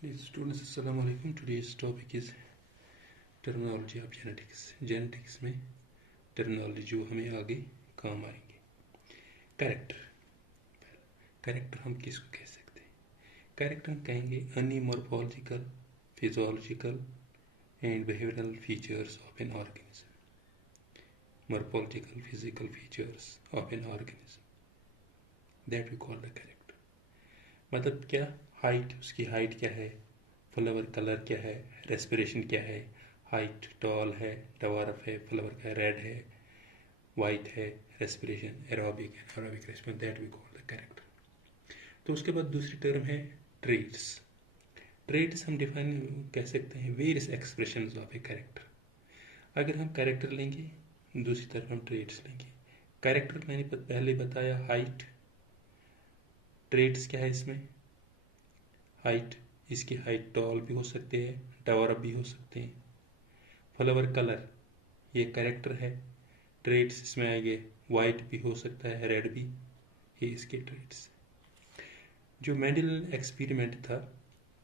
Dear students, Assalamu alaikum. Today's topic is terminology of genetics. Genetics में terminology जो हमें आगे काम आएंगे. Character. Character हम किसको कह सकते हैं? Character हम कहेंगे any morphological, physiological and behavioral features of an organism. Morphological, physical features of an organism. That we call the character. मतलब क्या? हाइट, उसकी हाइट क्या है, फ्लावर कलर क्या है, रेस्पिरेशन क्या है, हाइट टॉल है, डवार्फ है, फ्लावर का रेड है, वाइट है, respiration aerobic respiration, that we call the character. तो उसके बाद दूसरी टर्म है ट्रेट्स. ट्रेट्स हम डिफाइन कह सकते हैं various expressions of a character. अगर हम कैरेक्टर लेंगे, दूसरी तरफ हम ट्रेट्स लेंगे. कैरेक्टर मैंने पहले बताया हाइट. ट्रेट्स क्या है इसमें? हाइट, इसकी हाइट टॉल भी हो सकते हैं, डवार्फ भी हो सकते हैं. फ्लावर कलर, ये कैरेक्टर है. ट्रेट्स इसमें आएंगे, वाइट भी हो सकता है, रेड भी, ये इसके ट्रेट्स. जो मेंडल एक्सपेरिमेंट था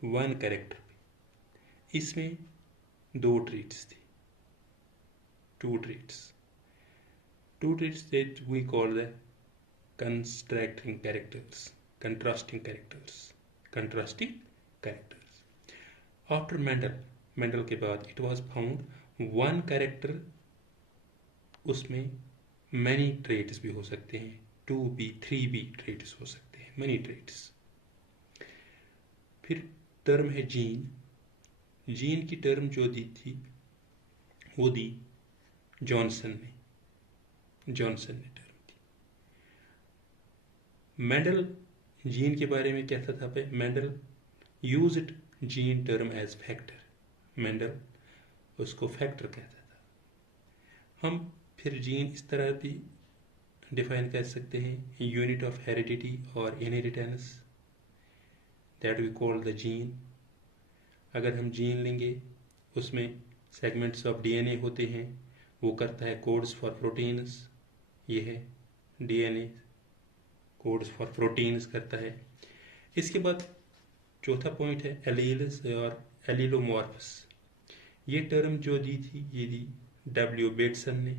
वन कैरेक्टर, इसमें दो ट्रेट्स थी, two traits that we call the contrasting characters. After Mendel के बाद it was found one character, उसमें many traits भी हो सकते हैं, 2B 3B traits हो सकते हैं, many traits. फिर टर्म है जीन. जीन की टर्म जो दी थी वो दी जॉनसन ने टर्म दी. मेंडल जीन के बारे में कहता था पे Mendel used gene term age factor. Mendel उसको फैक्टर कहता था. हम फिर जीन इस तरह भी डिफाइन कर सकते हैं, यूनिट ऑफ हेरिडिटी और inheritance, that we call the gene. अगर हम जीन लेंगे, उसमें सेगमेंट्स ऑफ डीएनए होते हैं, वो करता है कोड्स फॉर प्रोटीन्स. ये है डीएनए कोड्स फॉर प्रोटीन्स करता है. इसके बाद चौथा पॉइंट है एलील्स और एलीलोमॉर्फ्स. ये टर्म जो दी थी ये दी डब्ल्यू बेटसन ने.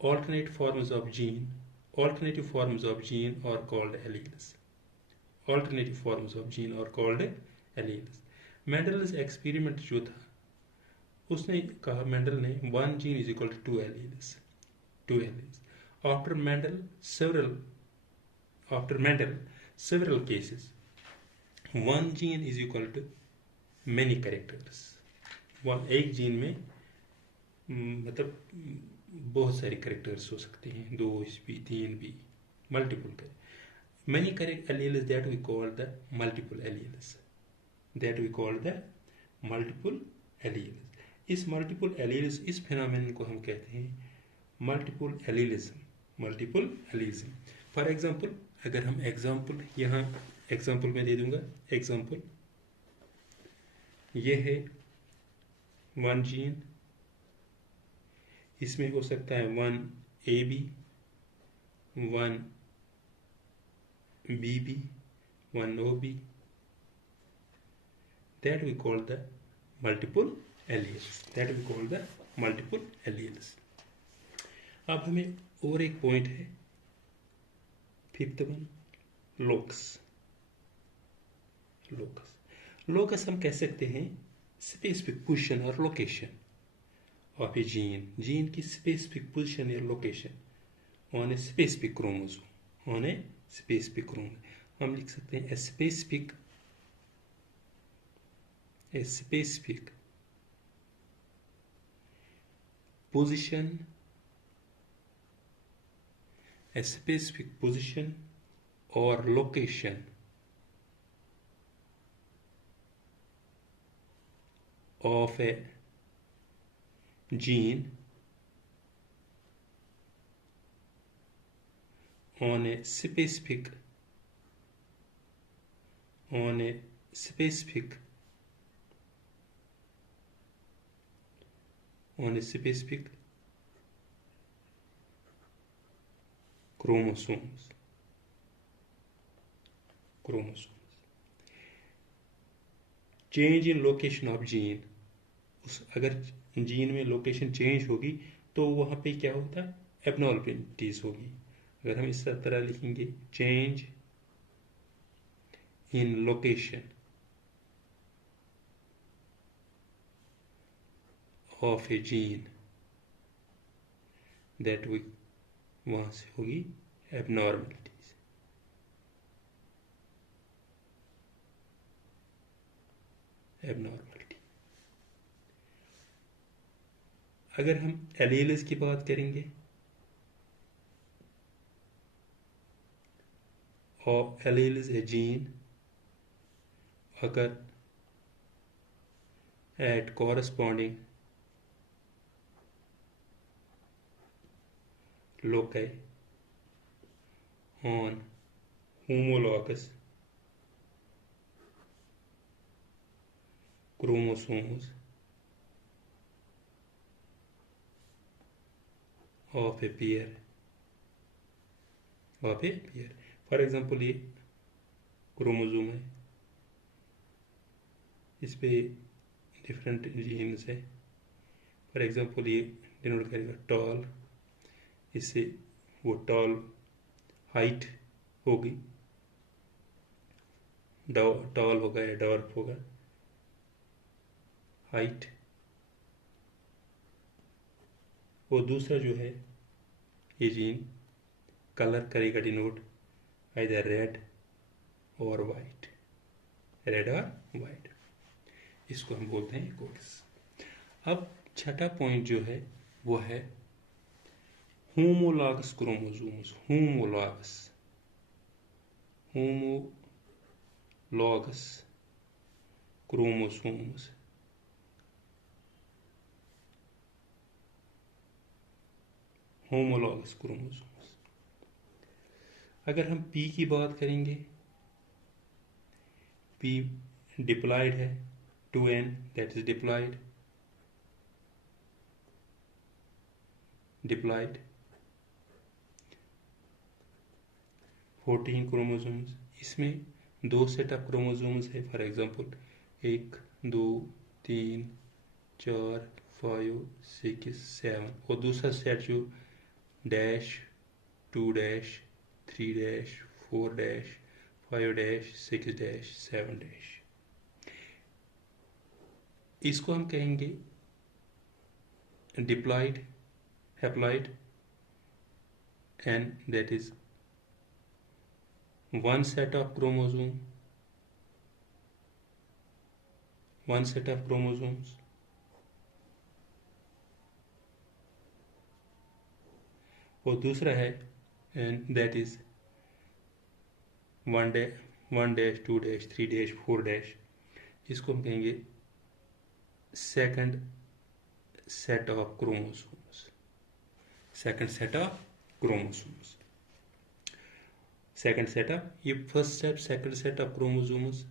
Alternative forms of gene are called alleles. Mendel's experiment जो था, उसने कहा, मेंडल ने one gene is equal to two alleles. After Mendel, several cases, one gene is equal to many characters. एक जीन में मतलब बहुत सारे कैरेक्टर्स हो सकते हैं, 2 भी, 3 भी, मल्टीपल कर. Many alleles that we call the multiple alleles. इस मल्टीपल एलील्स, इस फिनोमेनन को हम कहते हैं मल्टीपल एलीलिज्म. फॉर एग्जाम्पल, अगर हम एग्जाम्पल यहाँ एग्जाम्पल में दे दूंगा. एग्जाम्पल ये है वन जीन, इसमें हो सकता है 1AB, 1BB, 1OB, that we call the multiple alleles. अब हमें और एक पॉइंट है, फिफ्थ वन, लोकस हम कह सकते हैं स्पेसिफिक पोजीशन और लोकेशन ऑफ ए जीन की स्पेसिफिक पोजीशन या location on a specific chromosome. हम लिख सकते हैं specific position, a specific position or location of a gene on a specific chromosomes. Change in location of gene, अगर gene में location change होगी तो वहाँ पे क्या होता है, एबनॉर्मलिटीज होगी। अगर हम इस तरह लिखेंगे change in location of a gene, that we, वहाँ से होगी एबनॉर्मलिटीज। एबनॉर्मलिटी। अगर हम एलील्स की बात करेंगे, और एलील्स ए जीन अगर at corresponding loci on homologous chromosomes of a pair, for example ये क्रोमोजोम है, इस पे डिफरेंट जीन्स है। फॉर एग्जाम्पल ये डिनोट करेगा टॉल, इससे वो टॉल हाइट होगी, टॉल होगा या डॉर्फ होगा, हाइट। वो दूसरा जो है ये जीन कलर करेगा डिनोट आइदर रेड और वाइट, रेड और वाइट, इसको हम बोलते हैं कोड्स। अब छठा पॉइंट जो है वो है होमोलॉगस क्रोमोसोम्स। होमोलॉगस क्रोमोसोम्स अगर हम P की बात करेंगे, P डिप्लॉयड है, 2n that is diploid 14 chromosomes. इसमें दो सेट ऑफ क्रोमोसोम्स है, फॉर एग्जांपल 1 2 3 4 5 6 7, और दूसरा सेट जो dash 2 dash 3 dash 4 dash 5 dash 6 dash 7 dash, इसको हम कहेंगे diploid haploid, and that is one set of chromosomes, और दूसरा है and that is 1 dash 2 dash 3 dash 4 dash, इसको हम कहेंगे second set of chromosomes. Second set of ये first set second set of chromosomes,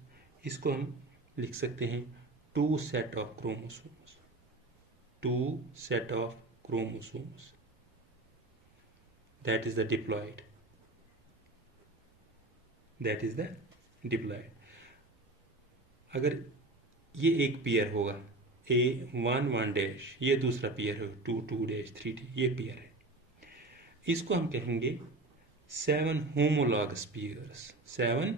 इसको हम लिख सकते हैं two set of chromosomes, that is the diploid, अगर ये एक पेयर होगा A1 डैश, ये दूसरा पेयर है 2 डैश 3 ये पेयर है, इसको हम कहेंगे 7 homologous pairs. 7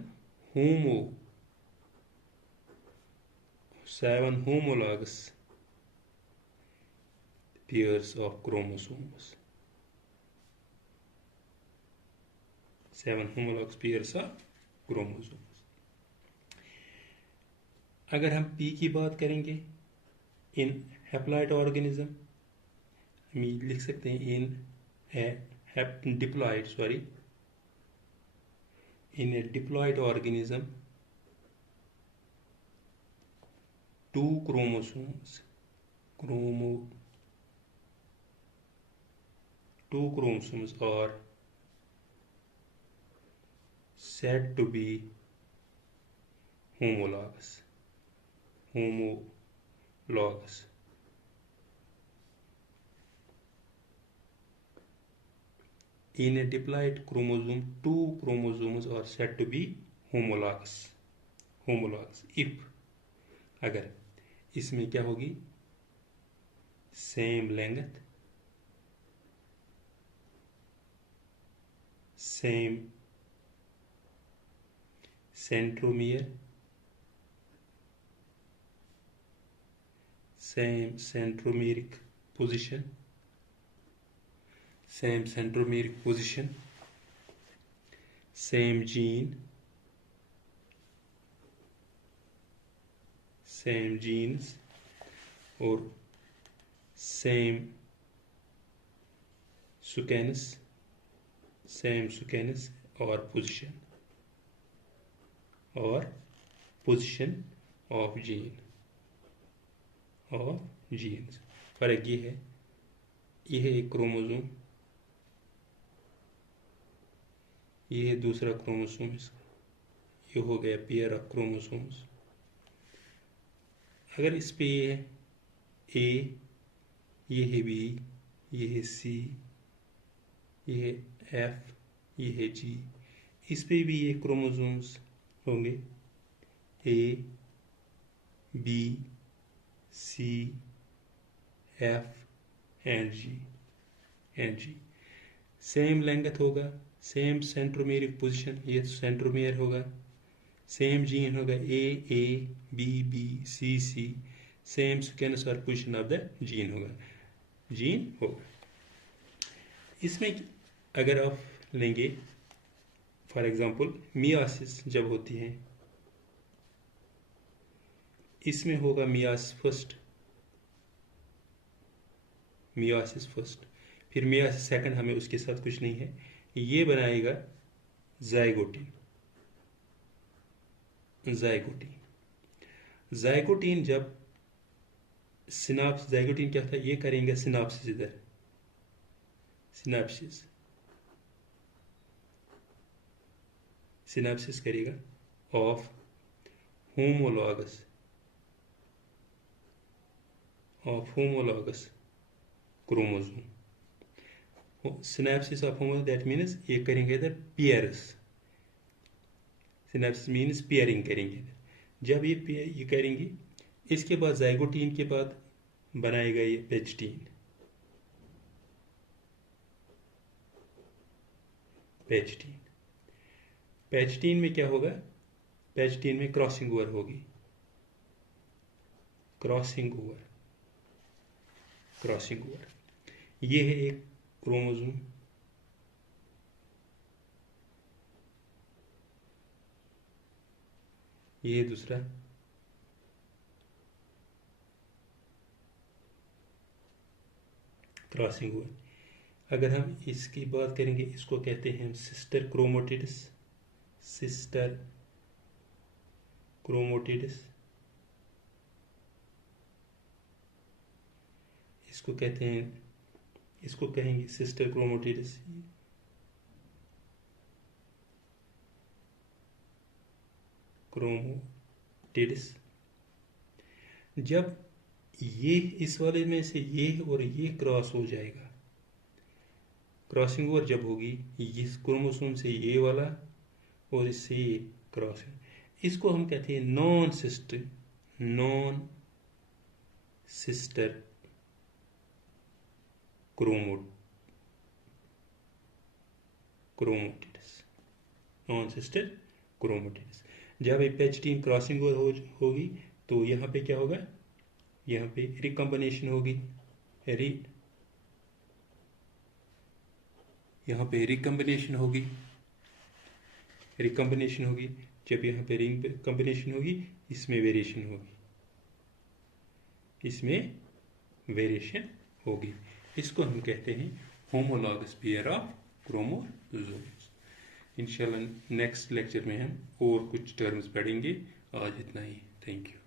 homologous pairs of chromosomes. 7 homologous pairs of chromosomes. अगर हम P की बात करेंगे इन हैप्लॉइड ऑर्गेनिज्म, हम लिख सकते हैं इन in a diploid organism, two chromosomes are said to be homologous. In a diploid chromosome, two chromosomes are said to be homologous if अगर इसमें क्या होगी, same length, same centromere, same centromeric position, same centromeric position, same gene, same genes और same sequence, same sequence और position of gene और genes. फर्क ये है, यह एक क्रोमोसोम, ये है दूसरा क्रोमोसोम इसका, ये हो गया पेयर ऑफ क्रोमोसोम्स। अगर इस पे ये है ए, ये है बी, ये है सी, ये है एफ, ये है जी, इस पे भी ये क्रोमोसोम्स होंगे A, B, C, F and G. Same length होगा, सेम सेंट्रोमेरिक पोजीशन, ये सेंट्रोमेयर होगा, सेम जीन होगा A B B C C, same sequence और पोजीशन ऑफ द जीन होगा। इसमें अगर आप लेंगे फॉर एग्जांपल मियासिस जब होती है, इसमें होगा मियासिस फर्स्ट, फिर मियासिस सेकंड, हमें उसके साथ कुछ नहीं है, ये बनाएगा जाइगोटीन जब जाइगोटीन क्या होता है, ये करेंगे सिनाप्सिस, इधर सिनाप्सिस करेगा of homologous chromosome. Synapses of homo, that means ये करेंगे इधर पेयर्स, सिनेप्सिस मीन्स पेयरिंग करेंगे। जब ये करेंगे, इसके बाद जाइगोटीन के बाद बनाएगा ये पैचटीन में क्या होगा, पैचटीन में क्रॉसिंग ओवर होगी, क्रॉसिंग ओवर। ये है एक क्रोमोसोम, ये है दूसरा, क्रॉसिंग ओवर। अगर हम इसकी बात करेंगे, इसको कहते हैं सिस्टर क्रोमोटिड्स, इसको कहेंगे सिस्टर क्रोमोटिड्स। जब ये इस वाले में से ये और ये क्रॉस हो जाएगा, क्रॉसिंग ओवर जब होगी, इस क्रोमोसोम से ये वाला और इससे ये क्रॉस, इसको हम कहते हैं नॉन सिस्टर क्रोमोटिड्स। जब ये पैचटीन क्रॉसिंग ओवर होगी तो यहाँ पे क्या होगा, यहाँ पे रिकम्बिनेशन होगी, यहाँ पे रिकम्बिनेशन होगी। जब यहाँ पे रिकम्बिनेशन होगी, इसमें वेरिएशन होगी। इसको हम कहते हैं होमोलॉगस पेयर ऑफ क्रोमोसोम्स। इंशाल्लाह नेक्स्ट लेक्चर में हम और कुछ टर्म्स पढ़ेंगे। आज इतना ही, थैंक यू।